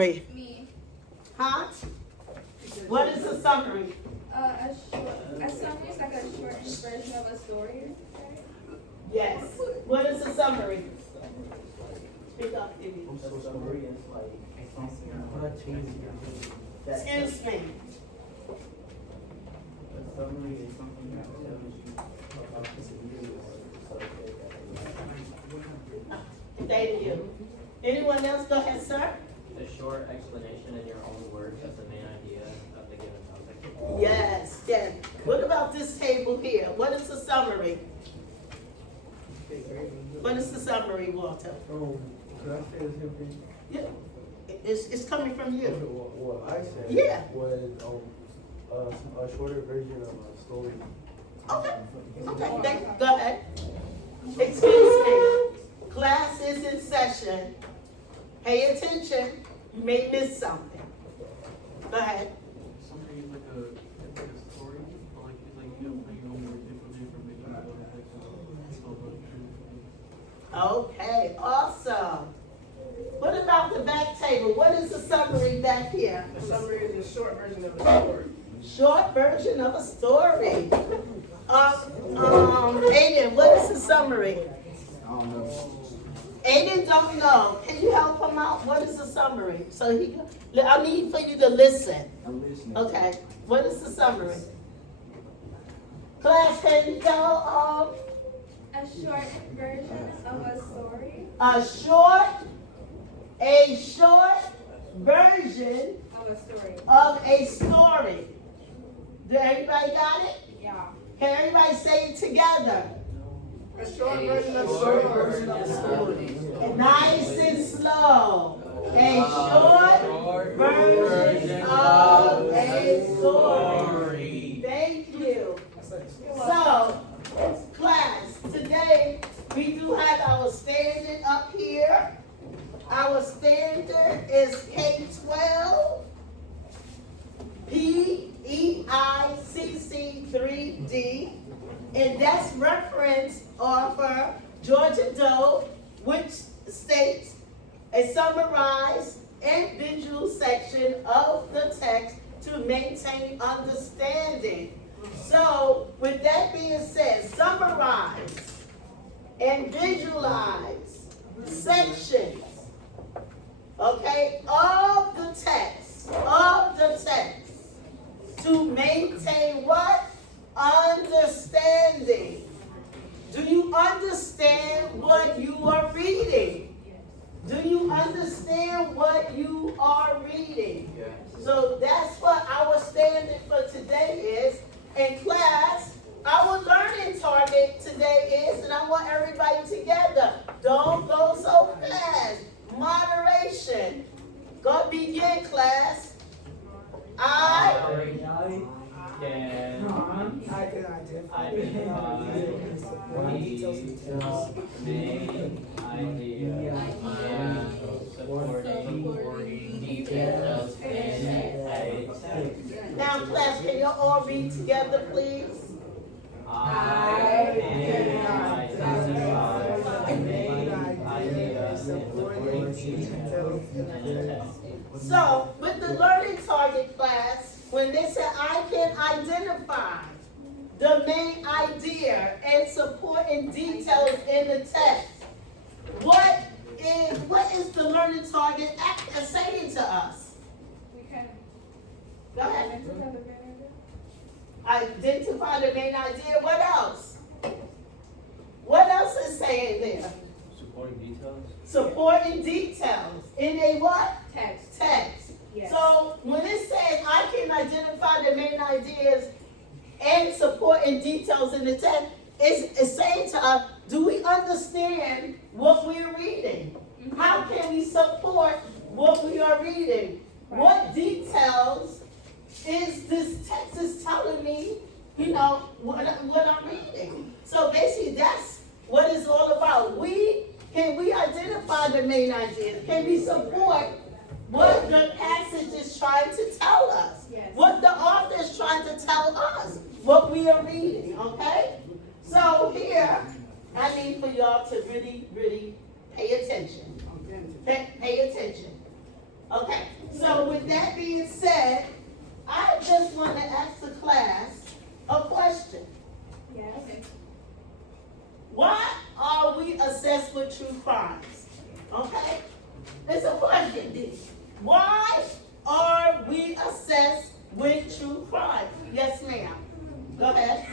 summary? Me. Huh? What is a summary? A summary is like a shortened version of a story. Right? Yes. What is a summary? Speak up, Ivy. Excuse me. Thank you. Anyone else? Go ahead, sir. A short explanation in your own words of the main idea of the given topic. Yes, yes. What about this table here? What is the summary? What is the summary, Walter? Could I say the same thing? Yeah. It's coming from you. What I said Yeah. was a shorter version of a story. Okay. Okay. Go ahead. Excuse me. Class is in session. Pay attention. You may miss something. Go ahead. Something is like a story, or like it's like you know more different Okay, awesome. What about the back table? What is the summary back here? The summary is a short version of a story. Short version of a story. Aiden, what is the summary? I don't know. Aiden don't know. Can you help him out? What is the summary? So I need for you to listen. I'm listening. Okay, what is the summary? Class, can you tell A short version of a story. a short version Of a story. of a story? Did everybody got it? Yeah. Can everybody say it together? A short version of a story. Nice and slow. A short version of a story. Thank you. So, class, today we do have our standard up here. Our standard is K-12, PEICC 3D, and that's reference offer Georgia Doe, which states a summarized and visual section of the text to maintain understanding. So, with that being said, summarize and visualize sections, okay, of the text, to maintain what? Understanding. Do you understand what you are reading? Do you understand what you are reading? So that's what our standard for today is. In class, our learning target today is, and I want everybody together, don't go so fast. Moderation. Go begin, class. I can I can identify. identify the main idea and supporting details in a text. Now, class, can you all read together, please? I can identify the main idea and supporting details in a text. So, with the learning target class, when they say I can identify the main idea and supporting details in the text, what is the learning target saying to us? We can Go ahead. identify the main idea. Identify the main idea. What else? What else is saying there? Supporting details. Supporting details in a what? Text. Text. Yes. So when it says I can identify the main ideas and supporting details in the text, it's saying to us, do we understand what we're reading? How can we support what we are reading? What details is this text is telling me, what I'm reading? So basically that's what it's all about. Can we identify the main ideas? Can we support what the passage is trying to tell us? Yes. What the author is trying to tell us? What we are reading, okay? So here, I need for y'all to really, really pay attention. Pay attention. Okay. So with that being said, I just want to ask the class a question. Yes. Why are we assessed with true crimes? Okay? It's a question. Why are we assessed with true crimes? Yes, ma'am. Go ahead.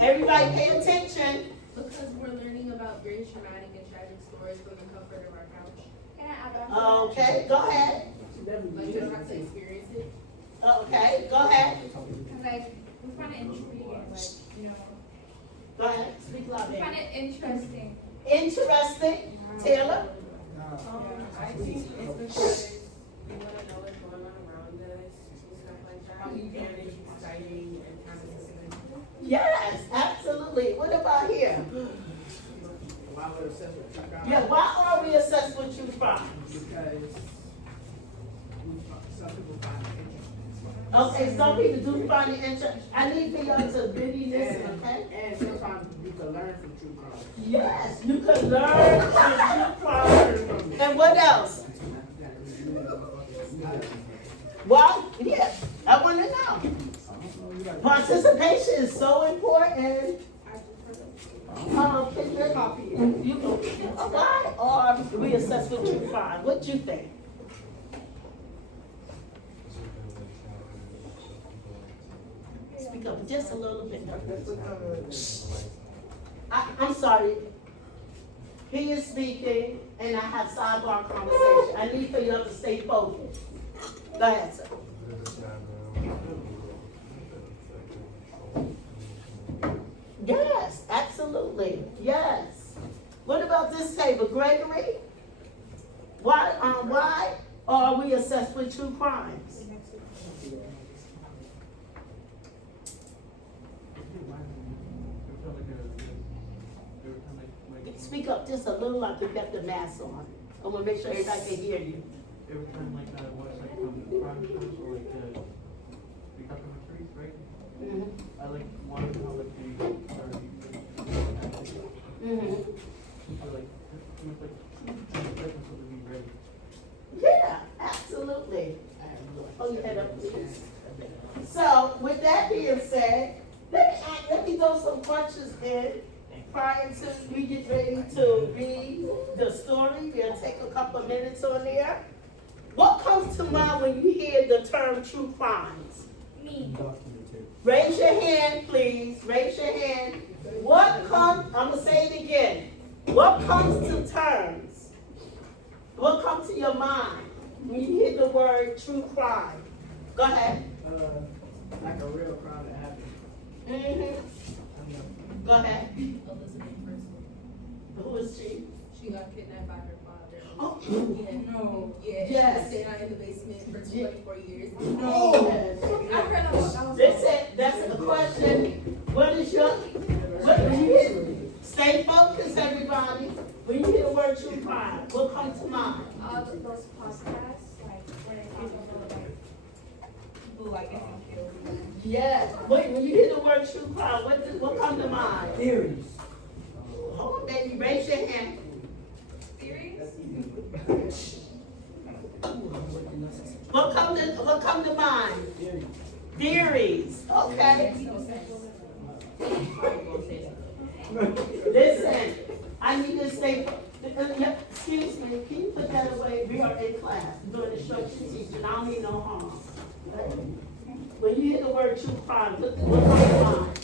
Everybody pay attention. Because we're learning about very traumatic and tragic stories from the comfort of our couch. Can I add on to that? Okay, go ahead. Like, you don't have to experience it. Okay, go ahead. Cause like, we find it intriguing, like, you know, Go ahead. Speak we loud. find it interesting. Interesting. Taylor? I think it's because we want to know what's going on around us and stuff like that. And it's exciting and kind of exciting. Yes, absolutely. What about here? Why would assess with true crime? Yeah, why are we assessed with true crimes? Because some people find it interesting. Okay, some people do find it interesting. I need for y'all to really listen, okay? And sometimes you can learn from true crime. Yes, you can learn from true crimes. And what else? Well, yes, I want to know. Participation is so important. Why are we assessed with true crime? What you think? Speak up just a little bit. I'm sorry. He is speaking, and I have sidebar conversation. I need for you to stay focused. Go ahead, sir. Yes, absolutely. Yes. What about this table, Gregory? Why are we assessed with true crimes? Speak up just a little like you got the mask on. I want to make sure everybody can hear you. Every time like I watch like crime shows or like the documentaries, right? Mhm. I like want to know like the Mhm. like too much like difference of being ready. Yeah, absolutely. Oh, you head up, please. So, with that being said, let me throw some questions in prior to we get ready to read the story. We'll take a couple of minutes on there. What comes to mind when you hear the term true crimes? Me. Raise your hand, please. Raise your hand. What comes, I'm going to say it again. What comes to terms? What comes to your mind when you hear the word true crime? Go ahead. Like a real crime that happened. Mm-hmm. Go ahead. Elizabeth Presley. Who is she? She got kidnapped by her father. Oh, Yeah. No. Yeah, Yes. she stayed out in the basement for 24 years. no. I heard about that. They said, that's the question. What is your, what do you hear? Stay focused, everybody. When you hear the word true crime, what comes to mind? Those podcasts, like, when it talks about, like, people, like, getting killed. Yes. When you hear the word true crime, what comes to mind? Theories. Hold on, baby. Raise your hand. Theories? What come to mind? Theories. Okay. Listen, I need to say, excuse me, can you put that away? We are in class, doing instruction teaching. I don't need no harm. When you hear the word true crime, what comes to mind?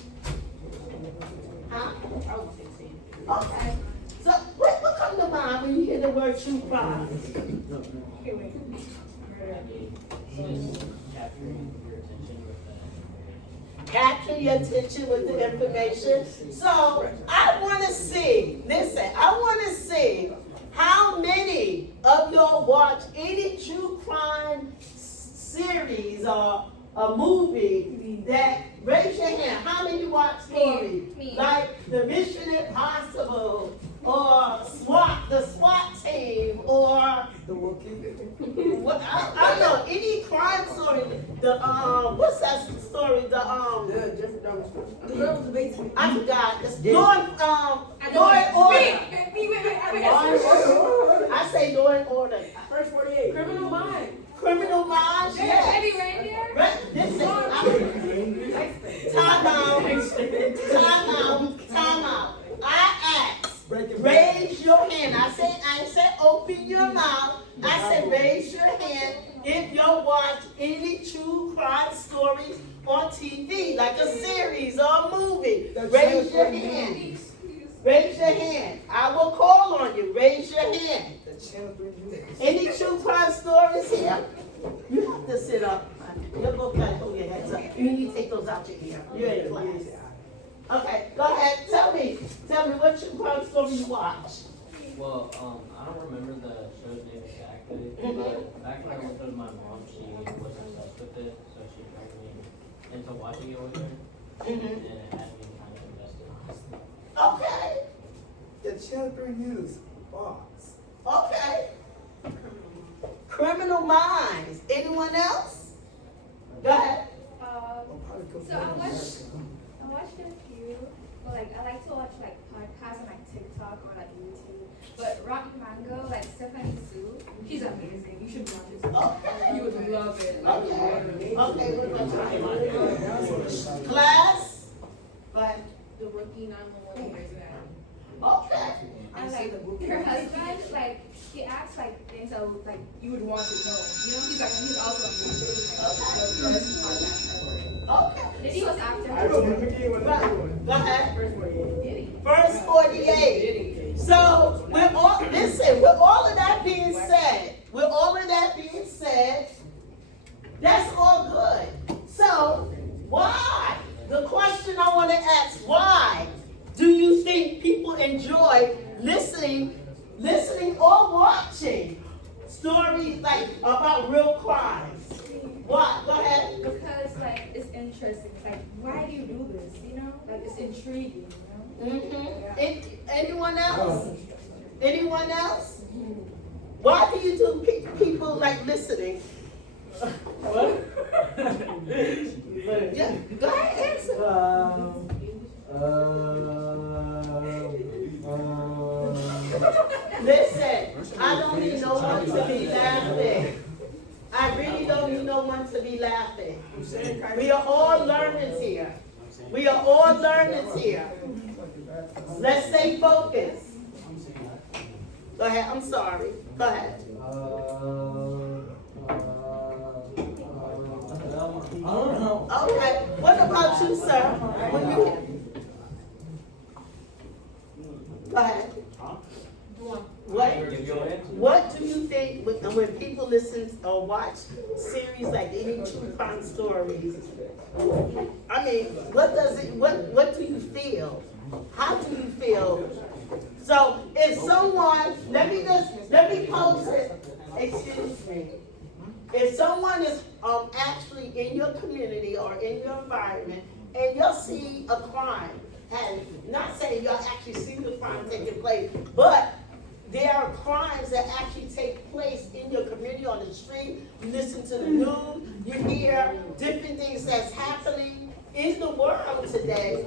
Huh? Okay. So what comes to mind when you hear the word true crime? Capture your attention with the information. So I want to see, listen, I want to see how many of y'all watch any true crime series or a movie that, raise your hand, how many watch stories? Me. Like the Mission Impossible or the SWAT team or The Wookiee. what, I don't know, any crime story, what's that story, The Jeffrey Dahmer. The girl in the basement. I forgot, it's Yeah. Law and Order. Wait, I say Law and Order. First 48. I said, raise your hand if you watch any true crime stories on TV, like a series or a movie. Raise your hand. Raise your hand. I will call on you. Raise your hand. Any true crime stories here? You have to sit up. You'll go back, hold your heads up. You need to take those out your ear. You're in class. Okay, go ahead. Tell me what true crime story you watch. Well, I don't remember the show's name exactly, but back when I lived with my mom, she was obsessed with it, so she dragged me into watching it with her, and it had me kind of invested. Okay, The Children News Box. okay. Criminal Minds. Anyone else? Go ahead. So I watched a few, but like I like to watch like podcasts on like TikTok or like YouTube. But Rocky Mango, like Stephanie Sue, she's amazing. You should watch it. Okay. You would love it. Okay. What about you? Class? Go ahead. The rookie 911 Grey's Anatomy. Okay. And like her husband, like he acts like things that would, like you would want to know. You know, he's also amazing. Like, the best podcast ever. Okay. And he was after I don't remember her. what I was. Go ahead. Diddy. Verse 48. So, with all of that being said, that's all good. So, why? The question I want to ask, why do you think people enjoy listening or watching stories like about real crimes? Why? Go ahead. Because like it's interesting. It's like why do you do this? You know, like it's intriguing. You know. Anyone else? Anyone else? Why do you do people like listening? What? Yeah, go ahead, answer. Listen, I don't need no one to be laughing. I really don't need no one to be laughing. We are all learners here. Let's stay focused. Go ahead, I'm sorry. Go ahead. I don't know. Okay, what about you, sir? Go ahead. What do you think when people listen or watch series like any true crime stories? I mean, what do you feel? How do you feel? So if someone, let me pose it, excuse me. If someone is actually in your community or in your environment and you'll see a crime, and not saying you'll actually see the crime taking place, but there are crimes that actually take place in your community on the street. You listen to the news, you hear different things that's happening in the world today.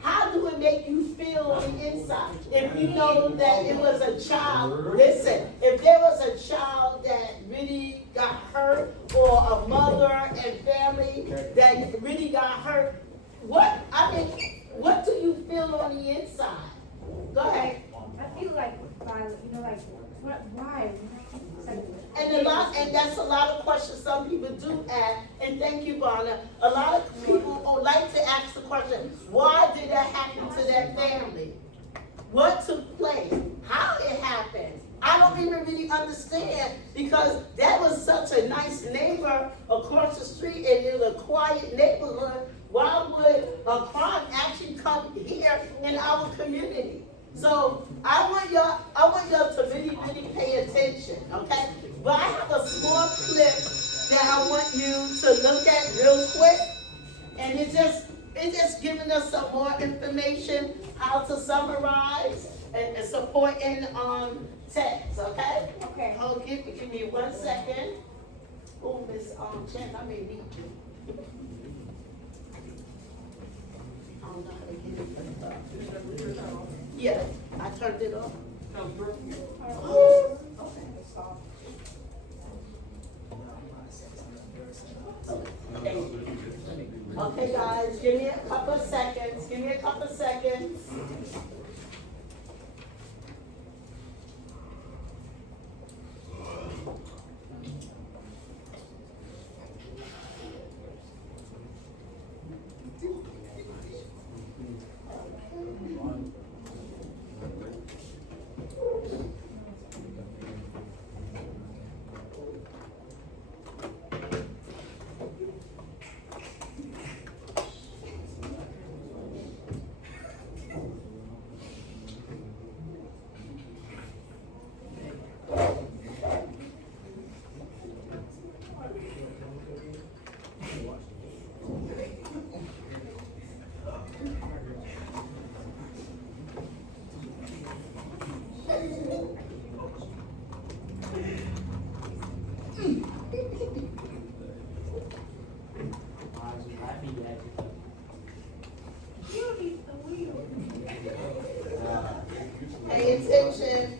How do it make you feel on the inside? If you know that it was a child, listen, if there was a child that really got hurt, or a mother and family that really got hurt, what do you feel on the inside? Go ahead. I feel like violent. You know, like what? Why? It's like, And that's a lot of questions some people do ask, and thank you, Barna. A lot of people would like to ask the question, why did that happen to that family? What took place? How it happened? I don't even really understand, because that was such a nice neighbor across the street and in a quiet neighborhood. Why would a crime actually come here in our community? So I want y'all to really, really pay attention, okay? But I have a small clip that I want you to look at real quick, and it's just giving us some more information how to summarize and supporting text, okay? okay. Oh, give me 1 second. Oh, Miss Chen, I may need you. I don't know how to get it. Yeah, I turned it off. Oh, okay. Okay, guys, give me a couple of seconds. Pay attention.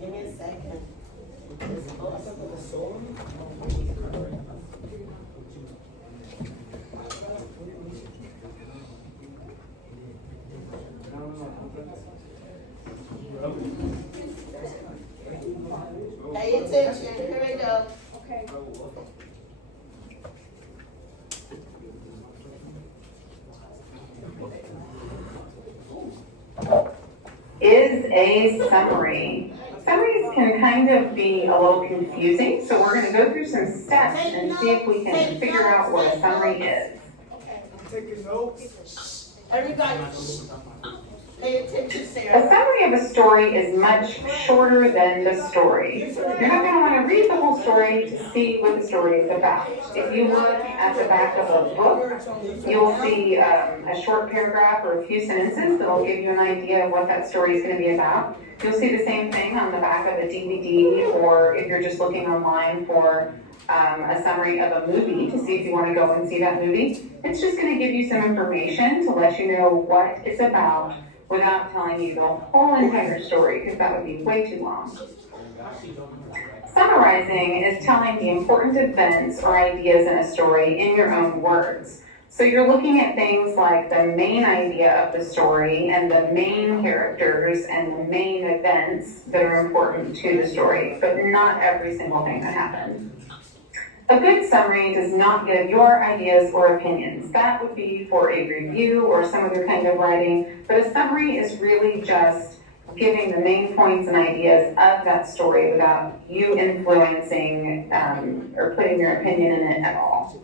Give me a second. Pay attention, here we go. Okay. Is a summary. Summaries can kind of be a little confusing, so we're gonna go through some steps and see if we can figure out what a summary is. Taking notes. Everybody, pay attention, A Sarah. summary of a story is much shorter than the story. You're not gonna wanna read the whole story to see what the story is about. If you look at the back of a book, you'll see a short paragraph or a few sentences that'll give you an idea of what that story is gonna be about. You'll see the same thing on the back of a DVD, or if you're just looking online for a summary of a movie to see if you wanna go and see that movie. It's just gonna give you some information to let you know what it's about without telling you the whole entire story, because that would be way too long. Summarizing is telling the important events or ideas in a story in your own words. So you're looking at things like the main idea of the story and the main characters and the main events that are important to the story, but not every single thing that happened. A good summary does not give your ideas or opinions. That would be for a review or some other kind of writing, but a summary is really just giving the main points and ideas of that story without you influencing or putting your opinion in it at all.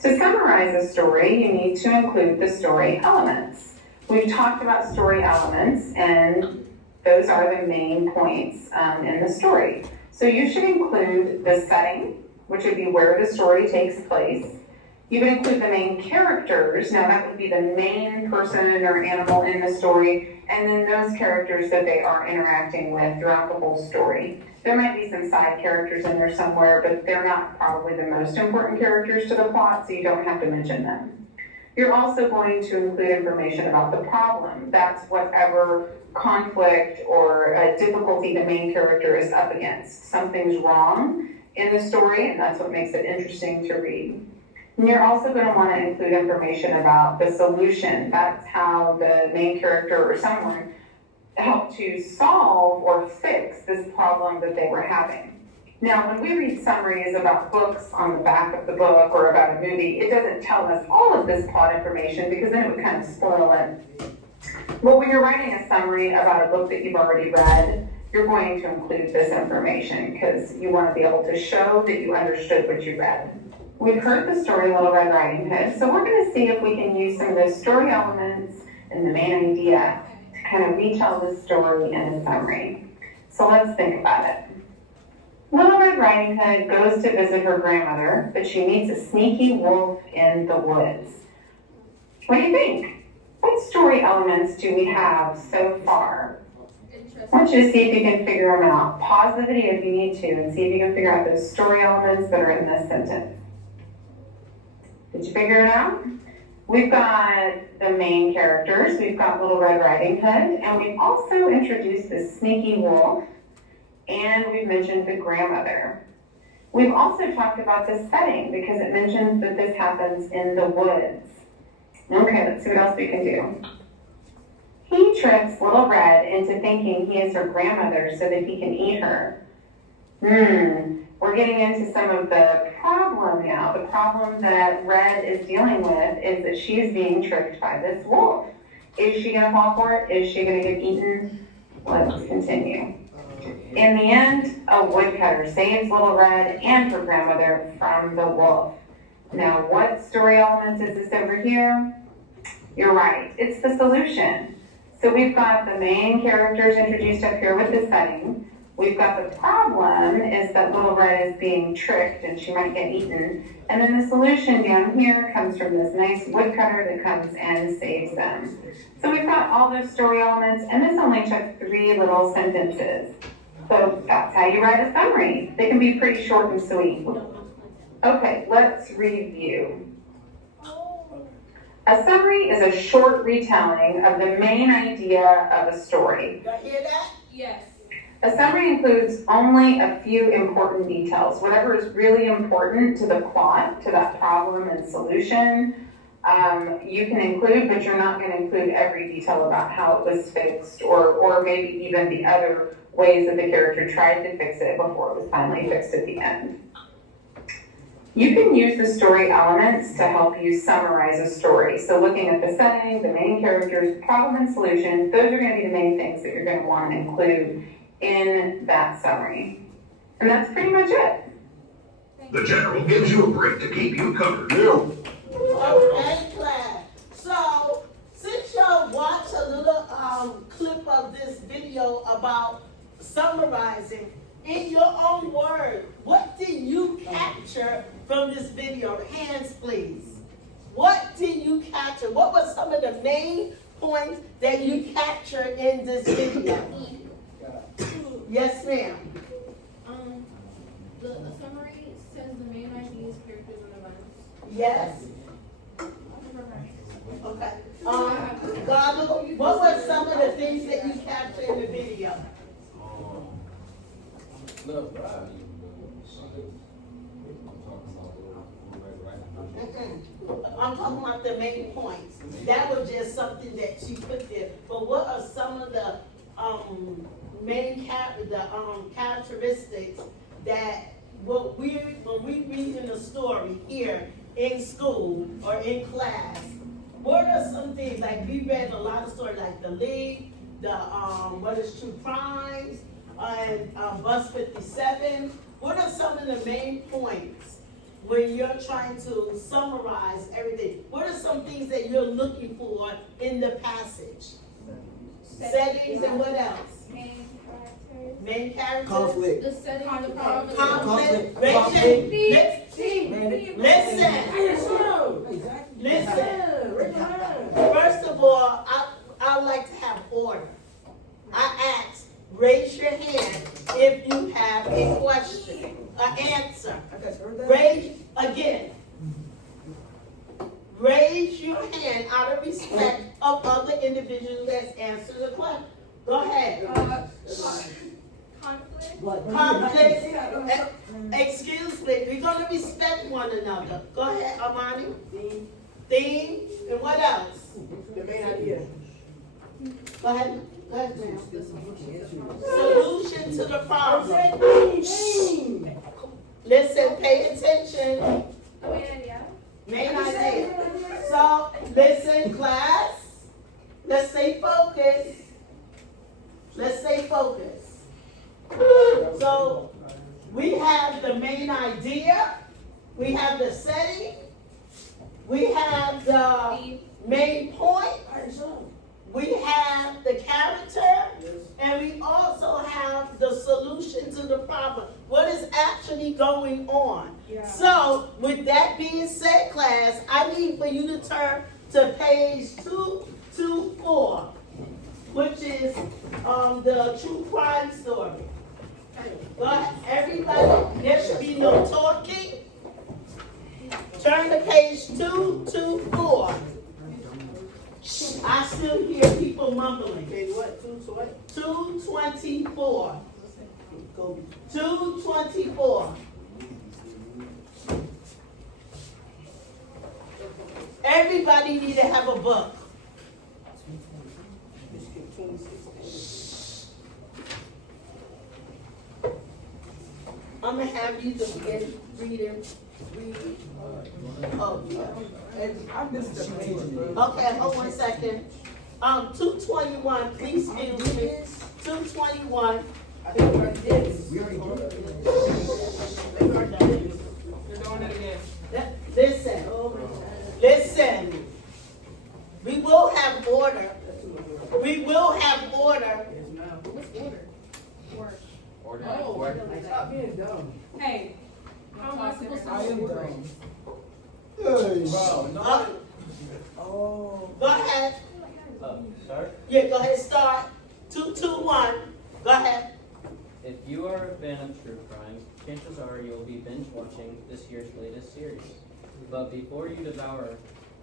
To summarize a story, you need to include the story elements. We've talked about story elements, and those are the main points in the story. So you should include the setting, which would be where the story takes place. You would include the main characters. Now that would be the main person or animal in the story, and then those characters that they are interacting with throughout the whole story. There might be some side characters in there somewhere, but they're not probably the most important characters to the plot, so you don't have to mention them. You're also going to include information about the problem. That's whatever conflict or difficulty the main character is up against. Something's wrong in the story, and that's what makes it interesting to read. And you're also going to want to include information about the solution. That's how the main character or someone helped to solve or fix this problem that they were having. Now, when we read summaries about books on the back of the book or about a movie, it doesn't tell us all of this plot information because then it would kind of spoil it. But when you're writing a summary about a book that you've already read, you're going to include this information because you want to be able to show that you understood what you read. We've heard the story Little Red Riding Hood, so we're going to see if we can use some of those story elements and the main idea to kind of retell the story in a summary. So let's think about it. Little Red Riding Hood goes to visit her grandmother, but she meets a sneaky wolf in the woods. What do you think? What story elements do we have so far? I want you to see if you can figure them out. Pause the video if you need to and see if you can figure out those story elements that are in this sentence. Did you figure it out? We've got the main characters, we've got Little Red Riding Hood, and we've also introduced the sneaky wolf, and we've mentioned the grandmother. We've also talked about the setting because it mentions that this happens in the woods. Okay, let's see what else we can do. He tricks Little Red into thinking he is her grandmother so that he can eat her. We're getting into some of the problem now. The problem that Red is dealing with is that she is being tricked by this wolf. Is she gonna fall for it? Is she gonna get eaten? Let's continue. In the end, a woodcutter saves Little Red and her grandmother from the wolf. Now, what story elements is this over here? You're right, it's the solution. So we've got the main characters introduced up here with the setting. We've got the problem is that Little Red is being tricked and she might get eaten. And then the solution down here comes from this nice woodcutter that comes and saves them. So we've got all those story elements, and this only took 3 little sentences. So that's how you write a summary. They can be pretty short and sweet. Okay, let's review. A summary is a short retelling of the main idea of a story. Y'all hear that? Yes. A summary includes only a few important details, whatever is really important to the plot, to that problem and solution. You can include, but you're not going to include every detail about how it was fixed, or maybe even the other ways that the character tried to fix it before it was finally fixed at the end. You can use the story elements to help you summarize a story. So looking at the setting, the main characters, problem and solution, those are going to be the main things that you're going to want to include in that summary. And that's pretty much it. The general gives you a break to keep you covered. Okay, class. So, since y'all watched a little clip of this video about summarizing, in your own word, what did you capture from this video? Hands, please. What did you capture? What were some of the main points that you captured in this video? Yes, ma'am. The summary says the main ideas, characters, and events. Yes. Okay. Goggle, what were some of the things that you captured in the video? I'm talking about the main points. That was just something that she put there. But what are some of the characteristics that when we reading the story here in school or in class, what are some things, like we read a lot of stories like The League, what is True Crimes, and Bus 57. What are some of the main points when you're trying to summarize everything? What are some things that you're looking for in the passage? Settings and what else? Main characters. Conflict. The setting, the problem. Conflict. Listen. First of all, I like to have order. I ask, raise your hand if you have a question, an answer. Raise again. Raise your hand out of respect of other individuals that's answered the question. Go ahead. Conflict. Excuse me. We're going to respect one another. Go ahead, Armani. Theme. And what else? The main idea. Go ahead. Go ahead, ma'am. Solution to the problem. Listen, pay attention. Main idea. So, listen, class. Let's stay focused. Let's stay focused. So, we have the main idea. We have the setting. We have the main point. We have the character. And we also have the solution to the problem. What is actually going on? So, with that being said, class, I need for you to turn to page 224, which is the true crime story. But everybody, there should be no talking. Turn to page 224. I still hear people mumbling. Okay, what? 224. 224. Everybody need to have a book. I'm gonna have you to begin reading. Oh, yeah. I missed the page. Okay, hold 1 second. 221, please excuse me. 221. I think we already did this. We already did it. They're doing it again. Listen. Wow, no. Go ahead. Start? Yeah, go ahead, start. 2, 2, 1. Go ahead. If you are a fan of true crime, chances are you'll be binge watching this year's latest series. But before you devour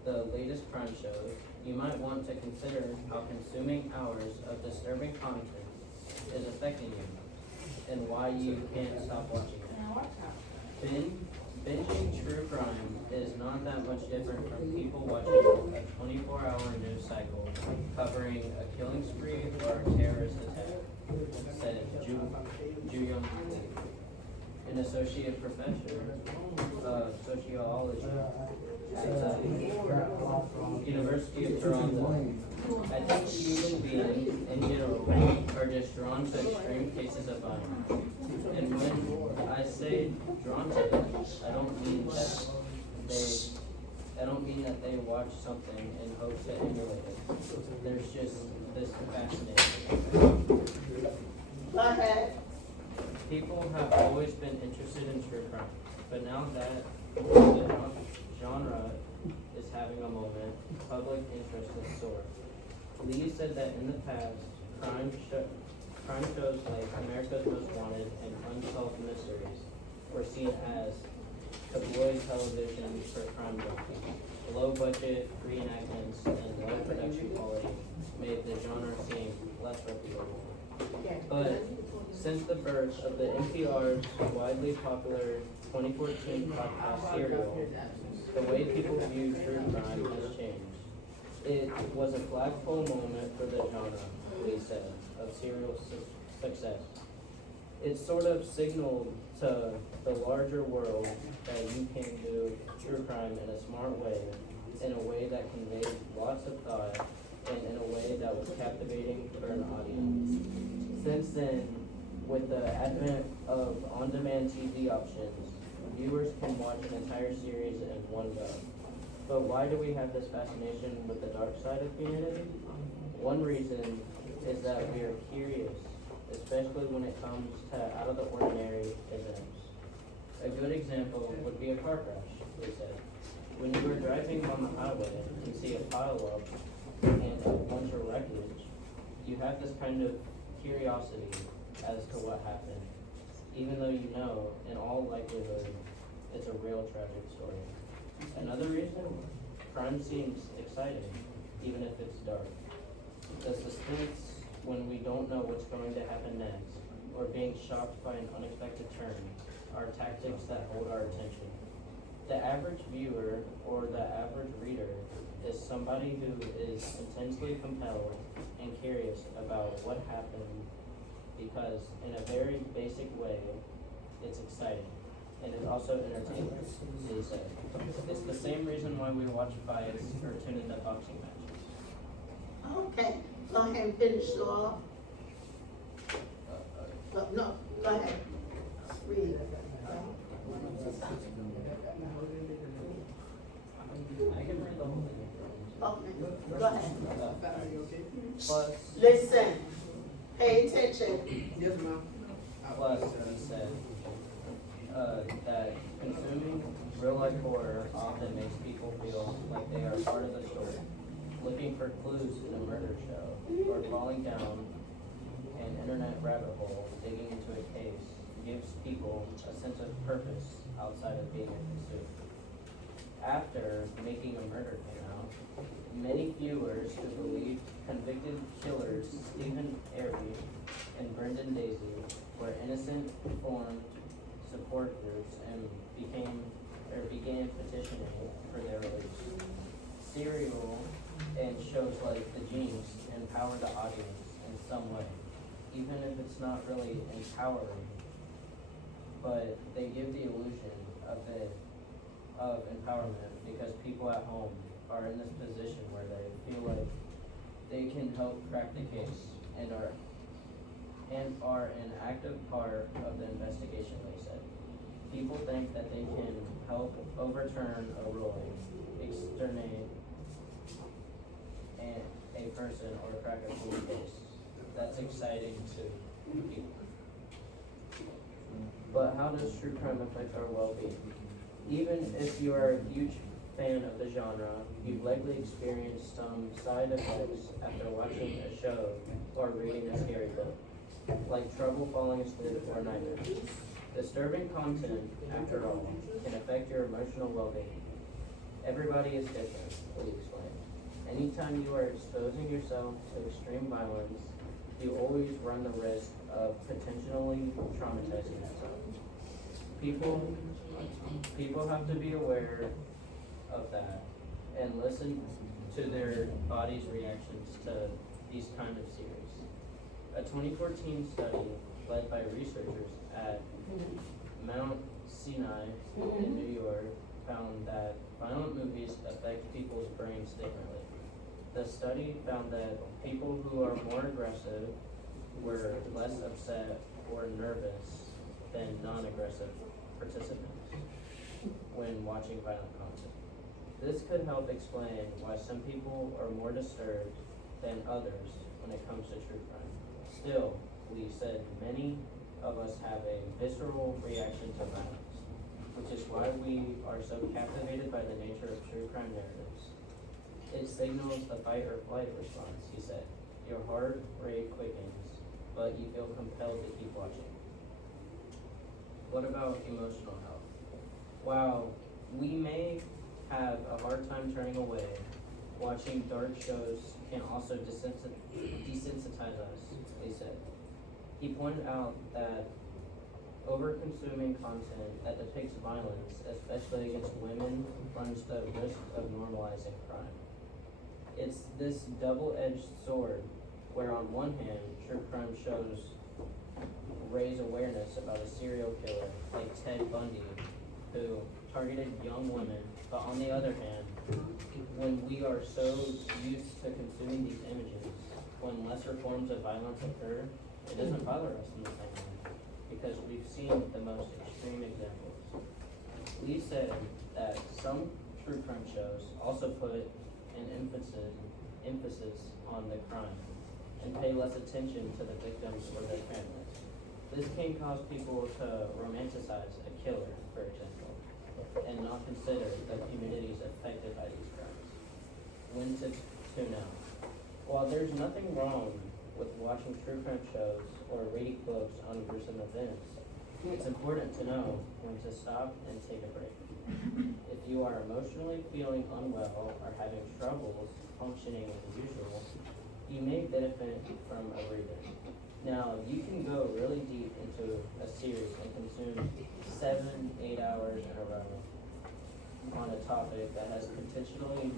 the latest crime shows, you might want to consider how consuming hours of disturbing content is affecting you and why you can't stop watching it. Binging true crime is not that much different from people watching a 24-hour news cycle covering a killing spree or a terrorist attack, said Ju Young Lee, an associate professor of sociology at the University of Toronto. I think human beings in general are just drawn to extreme cases of violence. And when I say drawn to it, I don't mean that they watch something in hopes to emulate it. There's just this fascination. Go ahead. People have always been interested in true crime, but now that the genre is having a moment, public interest has soared. Lee said that in the past, crime shows like America's Most Wanted and Unsolved Mysteries were seen as tabloid television for crime junkies. Low budget reenactments and low production quality made the genre seem less reputable. But since the birth of the NPR's widely popular 2014 podcast Serial, the way people view true crime has changed. It was a flagpole moment for the genre, Lee said, of Serial's success. It sort of signaled to the larger world that you can do true crime in a smart way, in a way that conveyed lots of thought, and in a way that was captivating for an audience. Since then, with the advent of on-demand TV options, viewers can watch an entire series in one go. But why do we have this fascination with the dark side of humanity? One reason is that we are curious, especially when it comes to out-of-the-ordinary events. A good example would be a car crash, they said. When you are driving on the highway and see a pile-up and a bunch of wreckage, you have this kind of curiosity as to what happened, even though you know, in all likelihood, it's a real tragic story. Another reason, crime seems exciting, even if it's dark. The suspense when we don't know what's going to happen next, or being shocked by an unexpected turn, are tactics that hold our attention. The average viewer or the average reader is somebody who is intensely compelled and curious about what happened because, in a very basic way, it's exciting. And it's also entertaining, they say. It's the same reason why we watch fights or tune into boxing matches. Okay, go ahead and finish it off. No, go ahead. Read. I can read the whole thing. Okay, go ahead. Plus, Listen, pay attention. Yes, ma'am. plus, he said, that consuming real-life horror often makes people feel like they are part of the story, looking for clues in a murder show, or falling down an internet rabbit hole digging into a case gives people a sense of purpose outside of being a pursuit. After Making a Murder came out, many viewers who believed convicted killers Stephen Avery and Brendan Daisy were innocent, formed support groups and began petitioning for their release. Serial and shows like The Jinx empower the audience in some way, even if it's not really empowering, but they give the illusion of empowerment because people at home are in this position where they feel like they can help crack the case and are an active part of the investigation, they said. People think that they can help overturn a ruling, exterminate a person, or crack a cool case. That's exciting to people. But how does true crime affect our well-being? Even if you are a huge fan of the genre, you've likely experienced some side effects after watching a show or reading a scary book, like trouble falling asleep or nightmares. Disturbing content, after all, can affect your emotional well-being. Everybody is different, Lee explained. Anytime you are exposing yourself to extreme violence, you always run the risk of potentially traumatizing yourself. People have to be aware of that and listen to their body's reactions to these kind of series. A 2014 study led by researchers at Mount Sinai in New York found that violent movies affect people's brains differently. The study found that people who are more aggressive were less upset or nervous than non-aggressive participants when watching violent content. This could help explain why some people are more disturbed than others when it comes to true crime. Still, Lee said many of us have a visceral reaction to violence, which is why we are so captivated by the nature of true crime narratives. It signals the fight or flight response, he said. Your heart rate quickens, but you feel compelled to keep watching. What about emotional health? While we may have a hard time turning away, watching dark shows can also desensitize us, he said. He pointed out that over-consuming content that depicts violence, especially against women, runs the risk of normalizing crime. It's this double-edged sword where on one hand, true crime shows raise awareness about a serial killer like Ted Bundy, who targeted young women, but on the other hand, when we are so used to consuming these images, when lesser forms of violence occur, it doesn't bother us in the same way, because we've seen the most extreme examples. Lee said that some true crime shows also put an emphasis on the crime and pay less attention to the victims or their families. This can cause people to romanticize a killer, for example, and not consider the communities affected by these crimes. When to tune out. While there's nothing wrong with watching true crime shows or reading books on gruesome events, it's important to know when to stop and take a break. If you are emotionally feeling unwell or having troubles functioning as usual, you may benefit from a breather. Now, you can go really deep into a series and consume 7-8 hours in a row on a topic that has potentially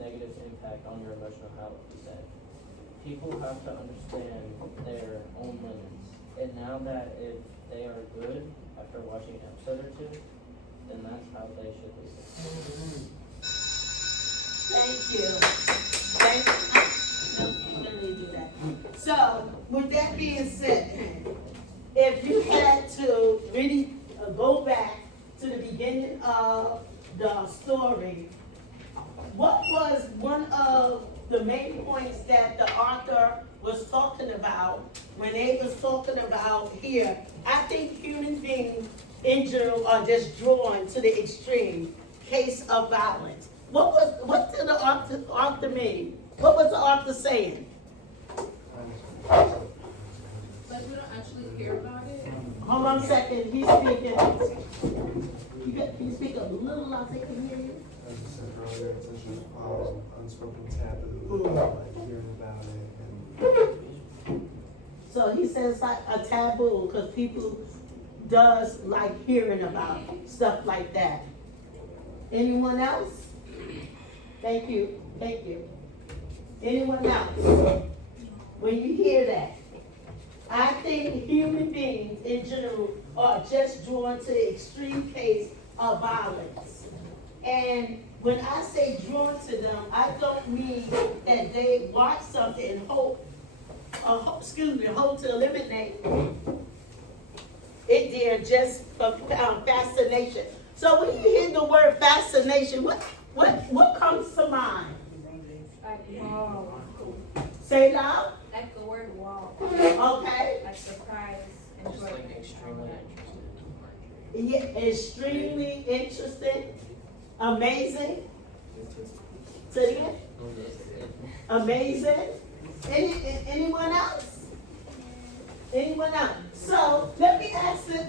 negative impact on your emotional health, he said. People have to understand their own limits, and now that if they are good after watching an episode or two, then that's how they should leave it. Thank you. Thank you. No, let me do that. So, with that being said, if you had to really go back to the beginning of the story, what was one of the main points that the author was talking about when they was talking about here? I think human beings in general are just drawn to the extreme case of violence. What did the author mean? What was the author saying? Like we don't actually hear about it. Hold on a second, he's speaking. Can you speak a little louder so I can hear you? As I said earlier, it's just unspoken taboo, like hearing about it and. So he says like a taboo, because people does like hearing about stuff like that. Anyone else? Thank you, thank you. Anyone else? When you hear that, I think human beings in general are just drawn to the extreme case of violence. And when I say drawn to them, I don't mean that they watch something and hope to eliminate it there just for fascination. So when you hear the word fascination, what comes to mind? Like wow. Say it loud. Like the word wow. Okay. Like surprise, Just like enjoyment. extremely interested. Yeah, extremely interesting. Amazing. Say it again. Amazing. Anyone else? Anyone else? So let me ask this.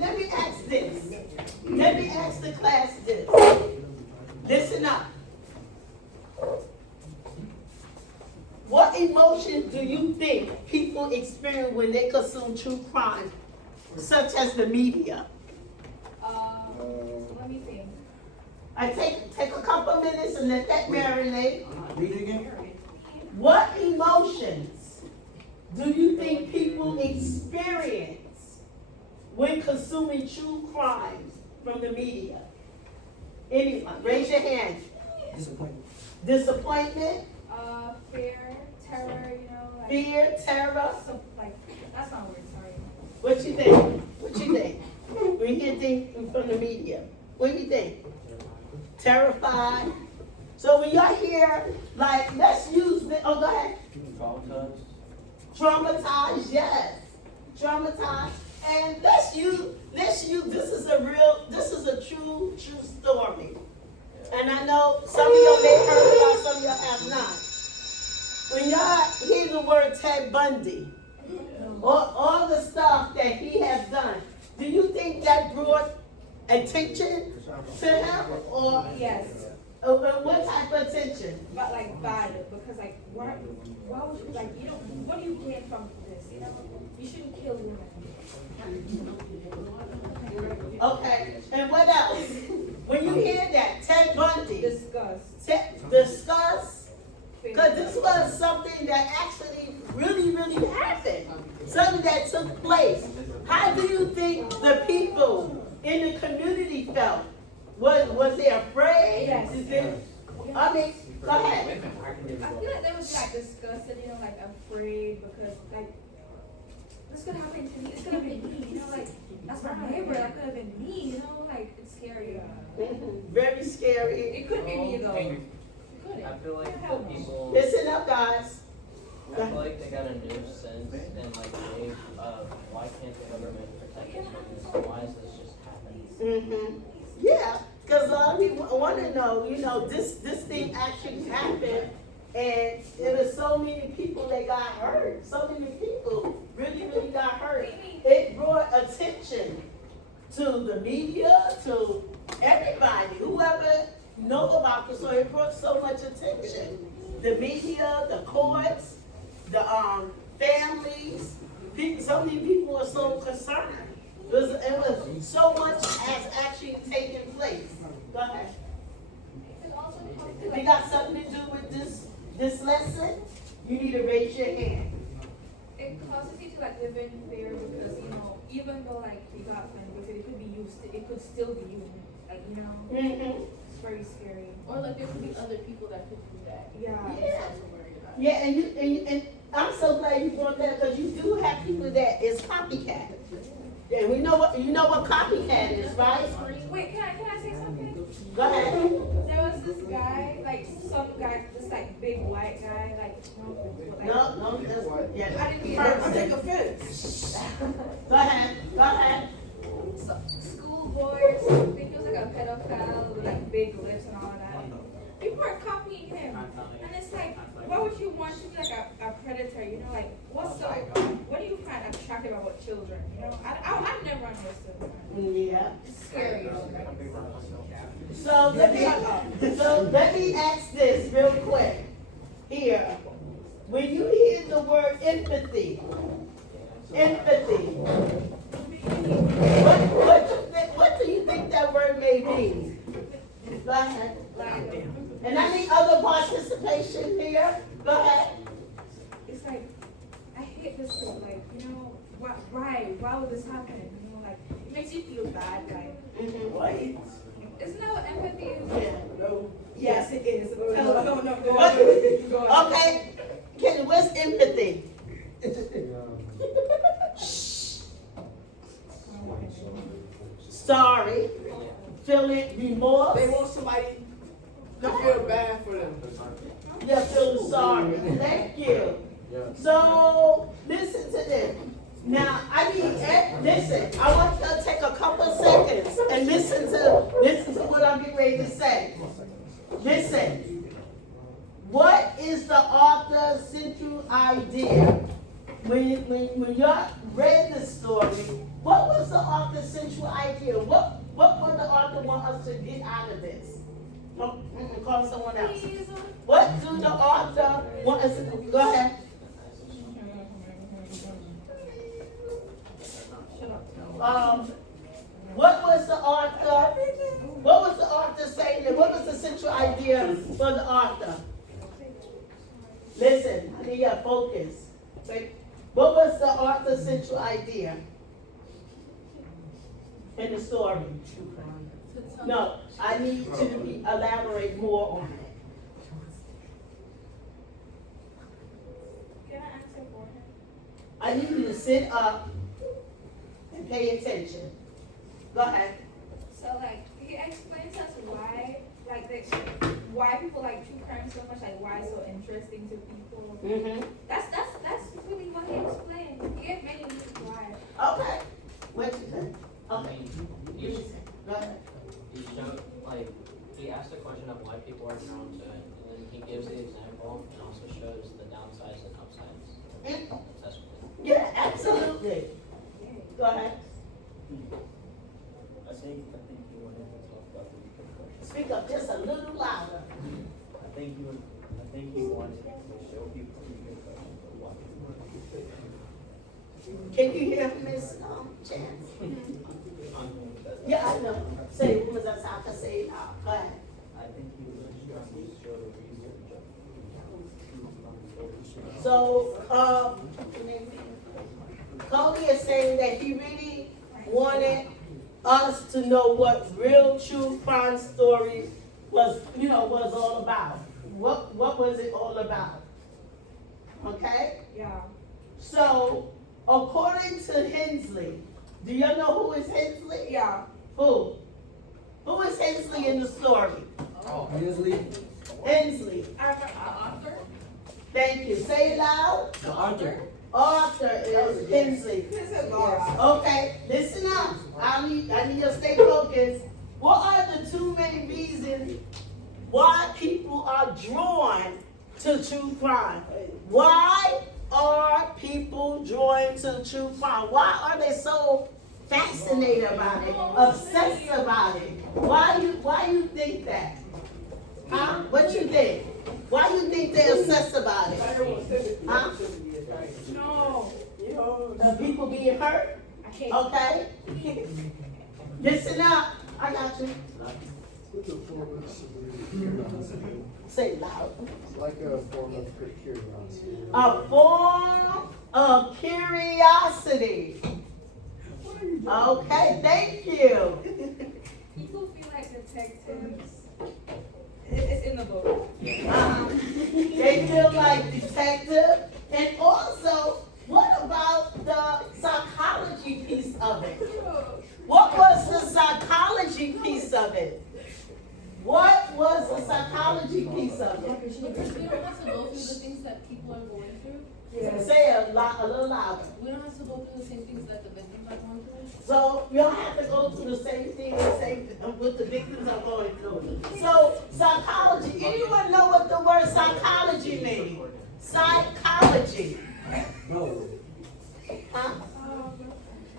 Let me ask the class this. Listen up. What emotion do you think people experience when they consume true crime, such as the media? Let me think. I take a couple minutes and let that marinate. Read it again. What emotions do you think people experience when consuming true crimes from the media? Anyone? Raise your hand. Disappointment. Disappointment, Fear, terror, you know, like. fear, terror. So, like, that's not a word, sorry. What you think? What you think? When you hear things from the media, what do you think? Terrified. So when y'all hear, like, let's use the, oh, go ahead. Traumatized. Traumatized, yes. Traumatized. And let's use, this is a true story. And I know some of y'all may have heard about, some of y'all have not. When y'all hear the word Ted Bundy, all the stuff that he has done, do you think that brought attention to him? Or Yes, what type of attention? but like bad, because like, why would you, like, you know, what do you gain from this, you know? You shouldn't kill women. Okay, and what else? When you hear that, Ted Bundy, Disgust. discuss, because this was something that actually really happened. Something that took place. How do you think the people in the community felt? Was they afraid? Yes. I mean, go ahead. I feel like they was like disgusted, you know, like afraid, because like, this could happen to me, it's gonna be me, you know, like, that's my neighbor, that could have been me, you know, like, it's scary. Very scary. It could be me though. It could. I feel like the people, Listen up, guys. I feel like they got a new sense and like wave of why can't the government protect us from this? Why is this just happening? Yeah, because a lot of people want to know, you know, this thing actually happened, and there were so many people that got hurt. So many people really got hurt. It brought attention to the media, to everybody, whoever know about this. So it brought so much attention. The media, the courts, the families, people, so many people are so concerned. It was so much has actually taken place. Go ahead. It also comes If to you like, got something to do with this lesson, you need to raise your hand. it causes you to like live in fear, because, you know, even though like you got convicted, it could be used, it could still be used, like, you know, it's very scary. Or like there could be other people that could do that. Yeah. Yeah. I'm so worried about it. Yeah, and I'm so glad you brought that, because you do have people that is copycat. And we know what copycat is, right? Wait, can I say something? Go ahead. There was this guy, like some guy, this like big white guy, like, No, that's yeah. I didn't mean First, that. take offense. Go ahead. So, schoolboy or something, he was like a pedophile with like big lips and all that. People are copying him, and it's like, why would you want to be like a predator? You know, like what do you find attractive about children? You know, I never understood. Yeah. It's scary. So let me ask this real quick. Here, when you hear the word empathy, what do you think that word may mean? Go ahead. And I need other participation here. Go ahead. It's like, I hate this thing, like, you know, why would this happen? You know, like, it makes you feel bad, like, Right. isn't that what empathy is? Yeah. No. Yes, it is. No, go What? on. Go on. Okay. Kenny, what's empathy? Sorry. Feeling remorse. They want somebody to feel bad for them. Yeah, feeling sorry. Thank you. So listen to this. Now I need listen. I want you to take a couple of seconds and listen to what I'm getting ready to say. Listen, what is the author's central idea? When y'all read the story, what was the author's central idea? What would the author want us to get out of this? Call someone else. What do the author want us to, go ahead. What was the author saying? And what was the central idea for the author? Listen, I need your focus. Wait. What was the author's central idea in the story? No, I need to elaborate more on it. Can I answer for him? I need you to sit up and pay attention. Go ahead. So like he explains us why why people like true crime so much, like why it's so interesting to people. Mm-hmm. That's really what he explained. He gave many reasons why. Okay. What you think? Okay. Go ahead. He showed, like, he asked the question of why people are drawn to it, and then he gives the example and also shows the downsides and upsides. That's what Yeah, absolutely. Go ahead. I think you wanted to talk about the repercussions. Speak up just a little louder. I think you wanted to show people the repercussions of what. Can you hear Miss Chance? Yeah, I know. Say it was as I can say it now. Go ahead. I think he was trying to show the research of. So, Cody is saying that he really wanted us to know what real true crime story was all about. What was it all about? Okay? Yeah. So, according to Hensley, do you know who is Hensley? Yeah. Who? Who is Hensley in the story? Oh, Hensley. Hensley. Author? Thank you. Say it loud. The author. Arthur is Hensley. Yeah. Okay, listen up. I need you to stay focused. What are the two main reasons why people are drawn to true crime? Why are people drawn to true crime? Why are they so fascinated about it, obsessed about it? Why you think that? Huh? What you think? Why you think they're obsessed about it? Huh? No. People being hurt? I can't. Okay? Listen up. I got you. It's a form of curiosity. Say it loud. It's like a form of curiosity. A form of curiosity. Okay, thank you. People feel like detectives. It's in the book. They feel like detective. And also, what about the psychology piece of it? What was the psychology pice of it? What was the psychology piece of it? Because we don't have to go through the things that people are going through. Say a little louder. We don't have to go through the same things that the victims are going through. So you don't have to go through the same thing, what the victims are going through. So psychology, anyone know what the word psychology means? Psychology. No. Huh?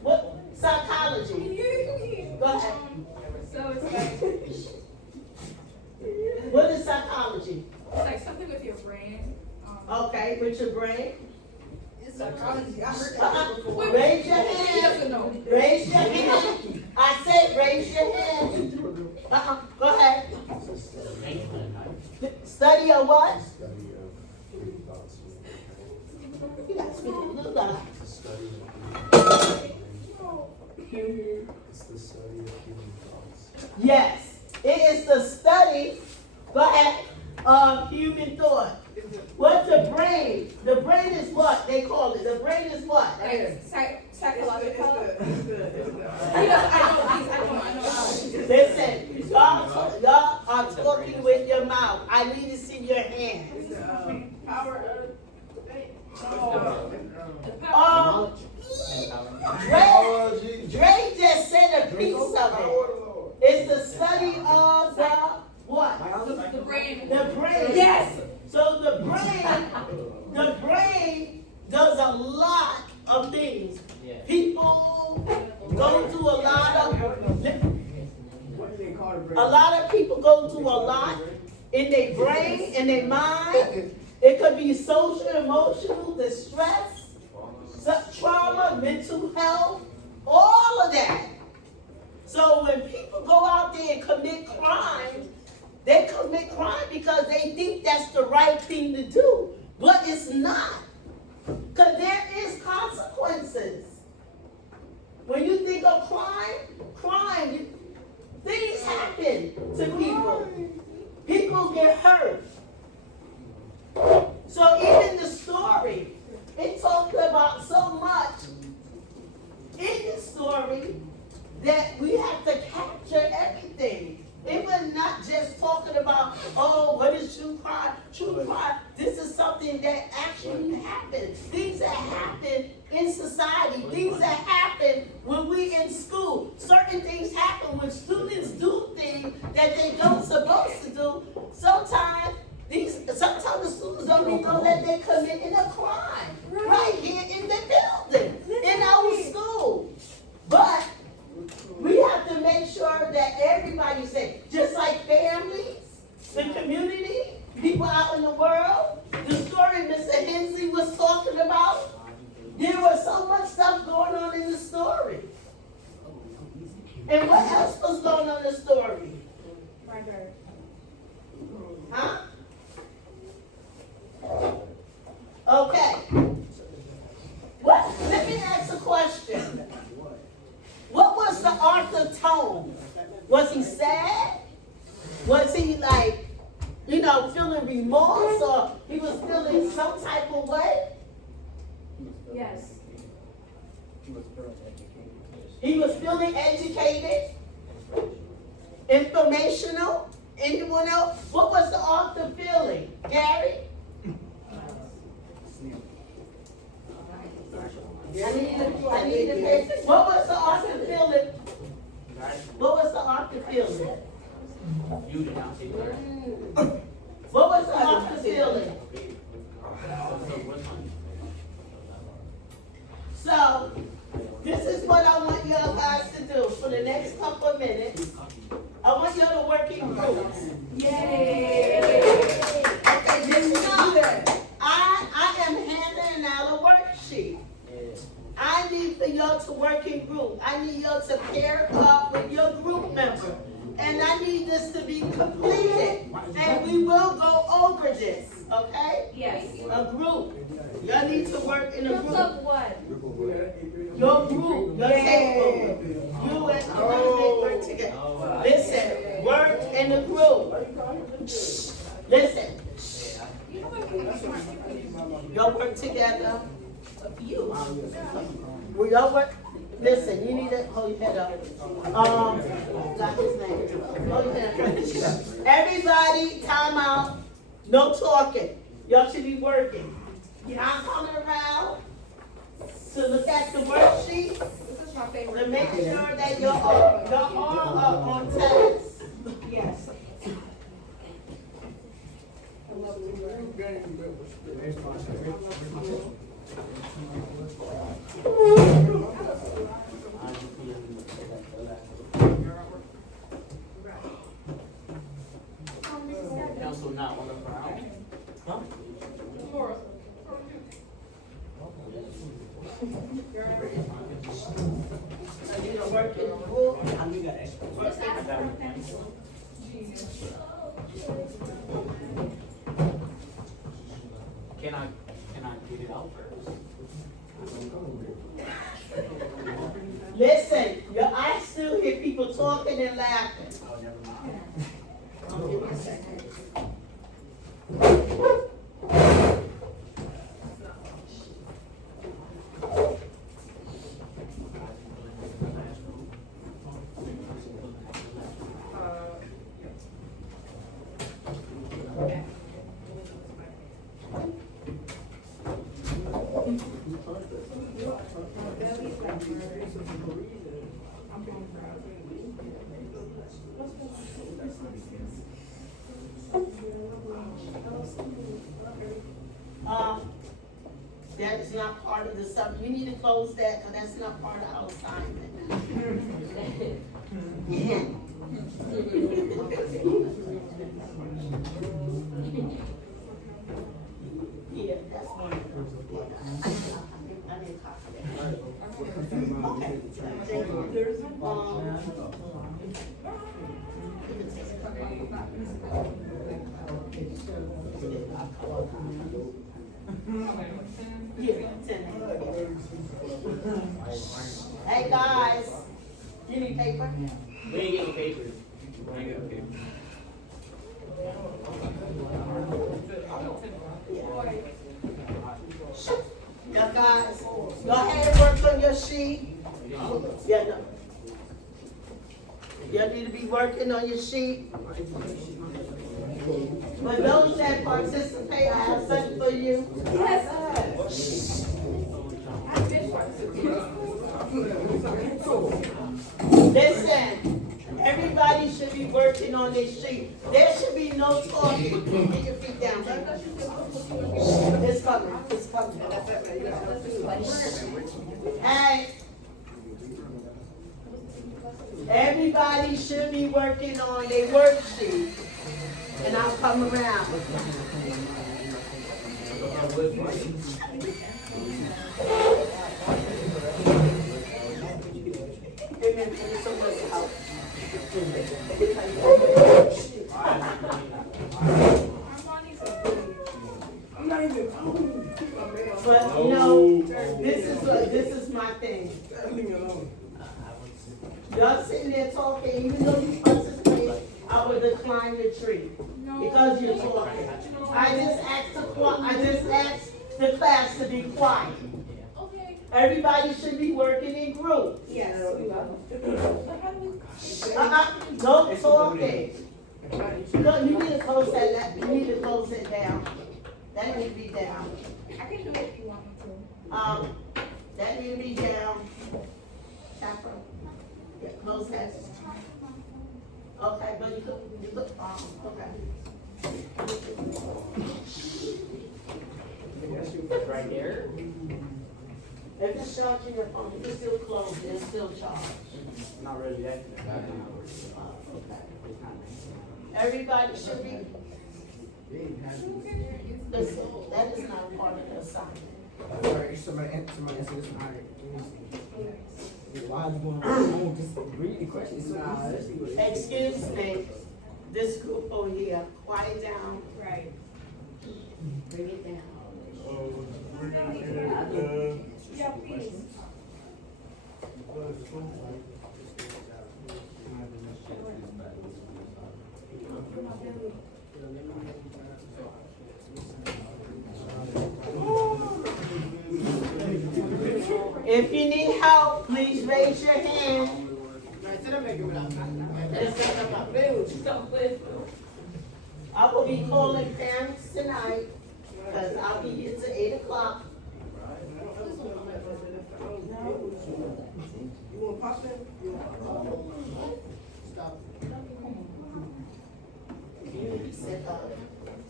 What? Psychology. Go ahead. So it's like, What is psychology? it's like something with your brain. Okay, with your brain. It's psychology. I heard Uh-uh. Raise your hand. Raise your hand. I said raise your hand. Go ahead. Study of what? Study of human thoughts. You gotta speak a little louder. It's a study of human It's the study of human thoughts. Yes, it is the study, go ahead, of human thought. What's the brain? The brain is what they call it. The brain is what? Psychological. I know. Listen, y'all are talking with your mouth. I need to see your hands. Power Dre just said a piece of it. It's the study of the what? The brain. The brain. Yes. So the brain does a lot of things. Yeah. People go through a lot of people go through a lot in their brain, in their mind. It could be social, emotional, distress, trauma, mental health, all of that. So when people go out there and commit crime, they commit crime because they think that's the right thing to do, but it's not. Because there is consequences. When you think of crime, things happen to people. People get hurt. So even the story, it talks about so much in the story that we have to capture everything. It was not just talking about, oh, what is true crime? True crime, this is something that actually happened. Things that happen in society, things that happen when we in school. Certain things happen when students do things that they don't supposed to do. Sometimes the students don't even know that they're committing a crime right here in the building, in our school. But we have to make sure that everybody's safe, just like families, the community, people out in the world. The story Mr. Hensley was talking about, there was so much stuff going on in the story. And what else was going on in the story? Huh? Okay. Let me ask a question. What was the Arthur tone? Was he sad? Was he like, feeling remorse, or he was feeling some type of way? Yes. He was feeling educated, informational. Anyone else? What was the Arthur feeling? Gary? I need to pay. What was the Arthur feeling? What was the Arthur feeling? You did not say that. What was the Arthur feeling? So, this is what I want y'all guys to do for the next couple of minutes. I want y'all to work in groups. Yay! Okay, I am handing out a worksheet. I need for y'all to work in group. I need y'all to pair up with your group member. And I need this to be completed. And we will go over this, okay? Yes. A group. Y'all need to work in a Groups group. of what? Your group, your table. You and they work together. Listen, work in a group. Listen. Y'all work together. You. Will y'all work? Listen, you need to hold your head up. Got his name. Hold your head up. Everybody, time out. No talking. Y'all should be working. I'm coming around to look at the worksheet to make sure that y'all are on task. Yes. Council not on the ground. Huh? So you don't work in the group? Can I get it out first? Listen, I still hear people talking and laughing. Oh, never mind. Give me a second. That is not part of the subject. You need to close that, because that's not part of our assignment. Yeah. Yeah, that's one. I didn't copy that. Okay. Thank you. Hey guys, you need paper? We ain't getting papers. We ain't getting papers. Yeah, guys, go ahead and work on your sheet. Yeah, no. You need to be working on your sheet. For those that participate, I have something for you. Yes. I've been participating. Listen, everybody should be working on their sheet. There should be no talking. Get your feet down. It's coming. It's coming. Hey. Everybody should be working on their worksheet. And I'll come around. Amen. Finish some work out. But you know, this is my thing. Y'all sitting there talking, even though you participate, I would decline your treat because you're talking. I just asked the class to be quiet. Okay. Everybody should be working in groups. Yes. No talking. No, you need to close that. You need to close it down. That need to be down. I can do it if you want me to. That need to be down. Chapter. Yeah, close that. Okay, but you look, okay. Right there. If it's charging your phone, you can still close it, it's still charged. Not really that. Okay. Everybody should be. Listen, that is not part of the assignment. Alright, somebody answer this one. Alright. Why is it going on? Just read the question. It's so easy. Excuse me, this group over here, quiet down. Right. Bring it down. Yeah, please. If you need help, please raise your hand. I will be calling parents tonight, because I'll be here till 8 o'clock. You want pop that? Stop. Sit up.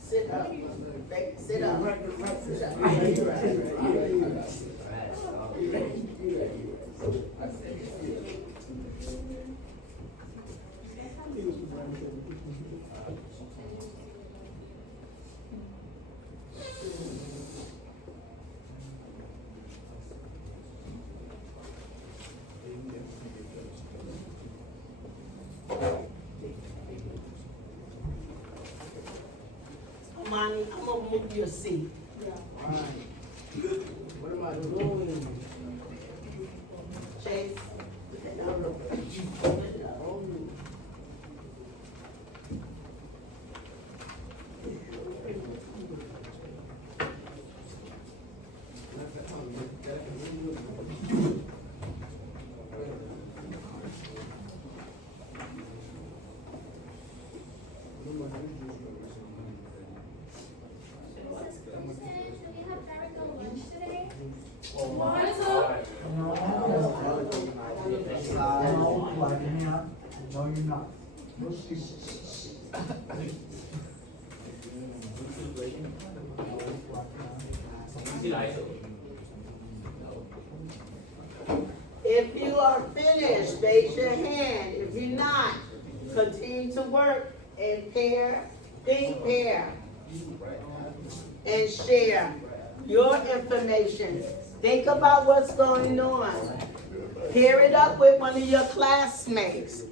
Sit up. Sit up. Money, I'm gonna move your seat. What am I doing? Chase. No, you're not. If you are finished, raise your hand. If you're not, continue to work and think pair, and share your information. Think about what's going on. Pair it up with one of your classmates.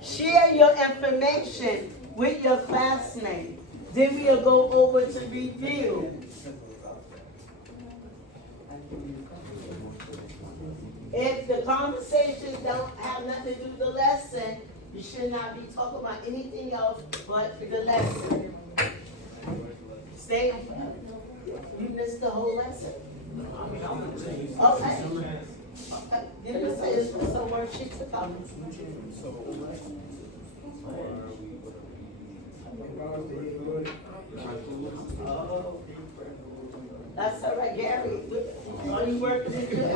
Share your information with your classmate. Then we'll go over to review. If the conversations don't have nothing to do with the lesson, you should not be talking about anything else but the lesson. Stay. You missed the whole lesson. Okay. You can say it's for some worksheets to come. Oh. That's all right, Gary. Are you working in your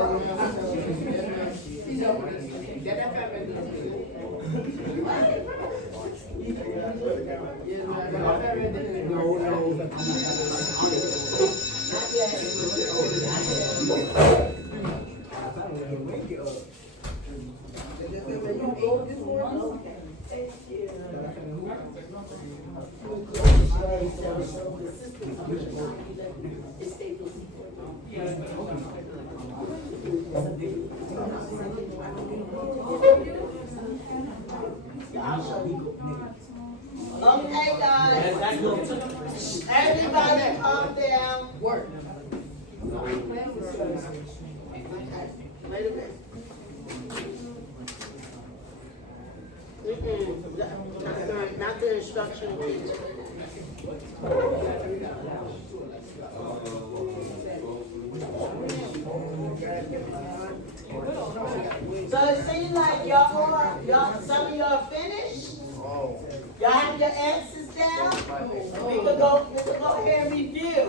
Okay, guys. Everybody calm down. Work. Wait a minute. Not the instructional teacher. So it seems like some of y'all finished. Y'all have your answers down. We can go ahead and review.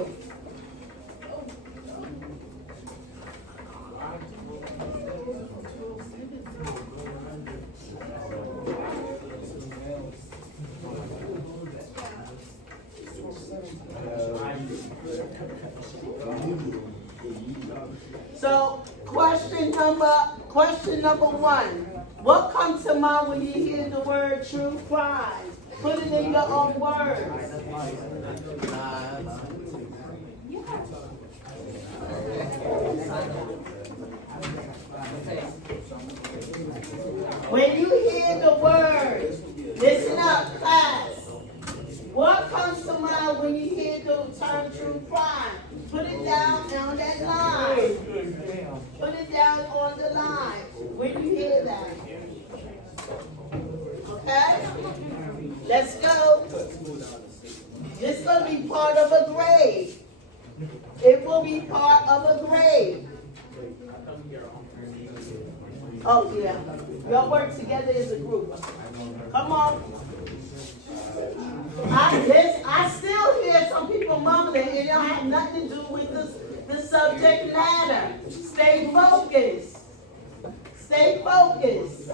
So question number one. What comes to mind when you hear the word true crime? Put it in your own words. When you hear the words, listen up, class. What comes to mind when you hear the term true crime? Put it down on that line. Put it down on the line when you hear that. Okay? Let's go. This is going to be part of a grade. It will be part of a grade. Oh, yeah. Y'all work together as a group. Come on. I still hear some people mumbling, and it don't have nothing to do with the subject matter. Stay focused. Stay focused.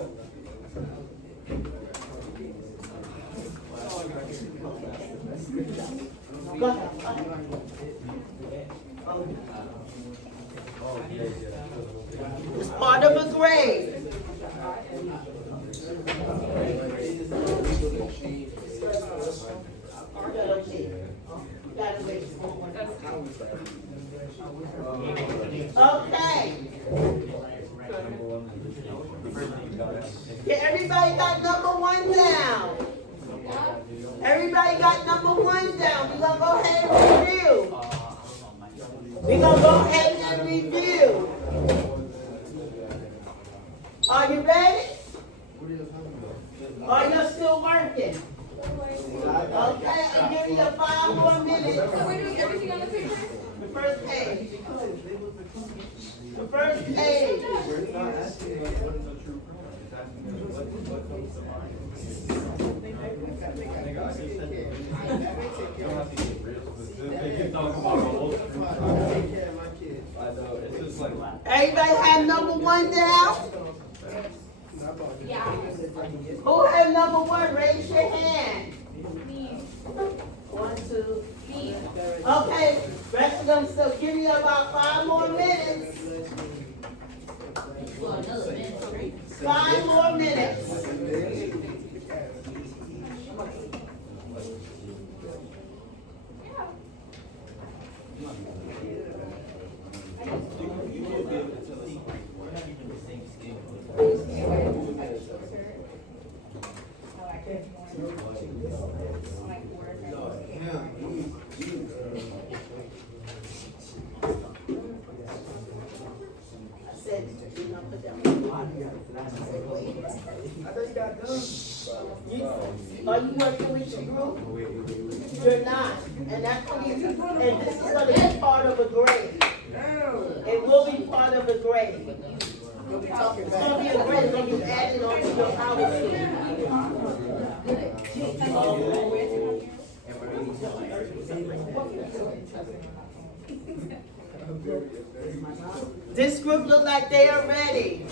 Go ahead. It's part of a grade. Okay. Yeah, everybody got number one down. Everybody got number one down. We're going to go ahead and review. We're going to go ahead and review. Are you ready? Or you're still working? Okay, I'll give you 5 more minutes. So we're doing everything on the paper? The first page. The first page. Everybody have number one down? Yeah. Who has number one? Raise your hand. Me. 1, 2, to? Okay, rest of them, so give me about 5 more minutes. 5 more minutes. I said, do not put down. Are you working with your group? You're not, and that's gonna be, and this is gonna be part of a grade. It will be part of a grade. It's gonna be a grade, it's gonna be added onto your This group look like they are ready.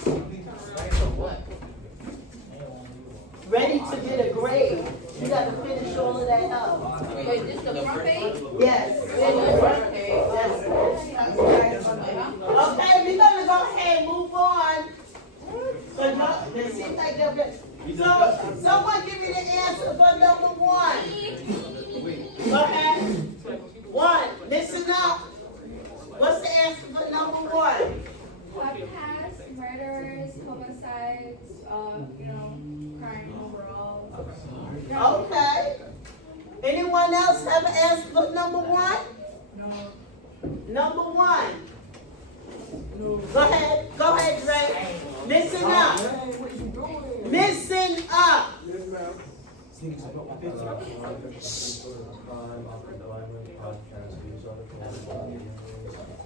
Ready to get a grade. You gotta finish all of that up. Wait, this the front page? Yes. Yes. Okay, we're gonna go ahead and move on. But no, it seems like they're ready. So, someone give me the answer for number 1. Go ahead. 1. Listen up. What's the answer for number 1? Podcasts, murderers, homicides, crime overall. Okay. Anyone else have an answer for number 1? No. Number 1. No. Go ahead, Dre. Listen up. Listen up.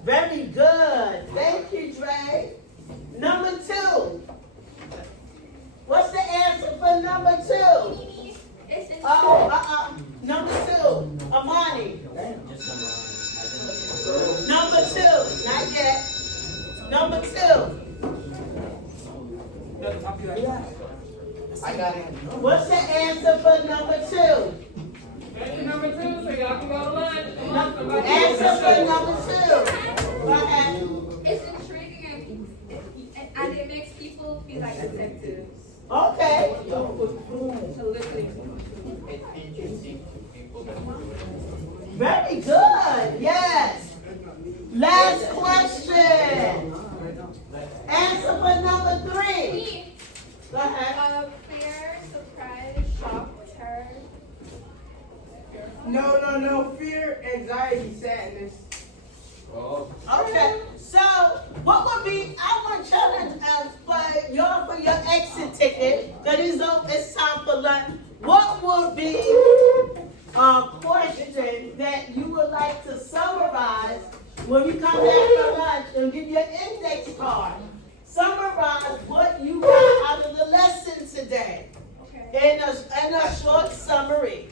Very good. Thank you, Dre. Number 2. What's the answer for number 2? Number 2. Amani. Number 2. Not yet. Number 2. I got it. What's the answer for number 2? Answer number 2, so y'all can go to lunch. Answer for number 2. Go ahead. It's intriguing and it makes people feel like detectives. Okay. So literally. Very good. Yes. Last question. Answer for number 3. Go ahead. Fear, surprise, shock, terror. No. Fear, anxiety, sadness. Okay. So, what would be? I want y'all for your exit ticket. That is, it's time for lunch. What would be a question that you would like to summarize when you come back for lunch and give your index card? Summarize what you got out of the lesson today in a short summary.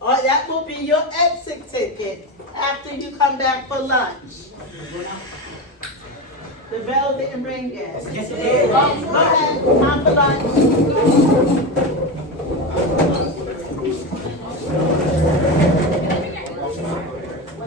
Or that will be your exit ticket after you come back for lunch. The bell didn't ring yet. Yes, it did. Go ahead, time for lunch.